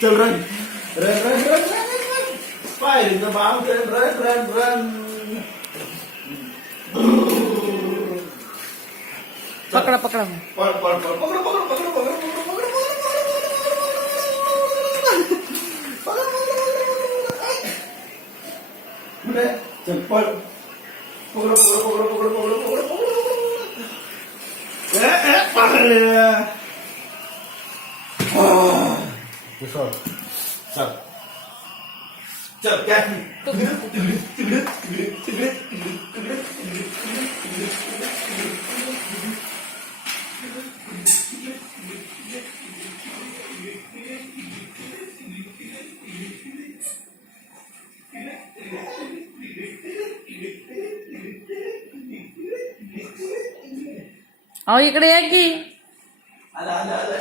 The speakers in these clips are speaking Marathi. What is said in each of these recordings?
चल run run run run run fire in the mountain run run run पकड़ा पकड़ा पकड़ पकड़ पकड़ पकड़ पकड़ पकड़ पकड़ चल पकड़ पकड़ पकड़ पकड़ पकड़ पकड़ पकड़ चल चल क्या अहो इकडे या की आला आला आला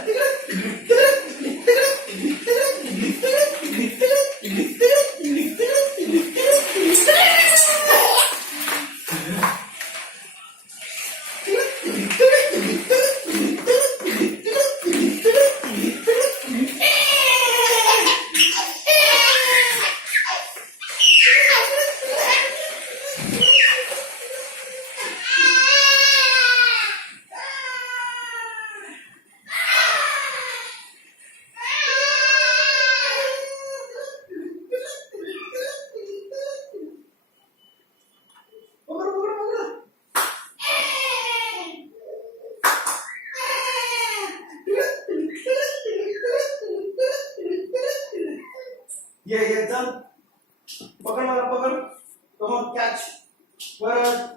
ये चल पकड़ मला पकड़ कम ऑन कॅच परत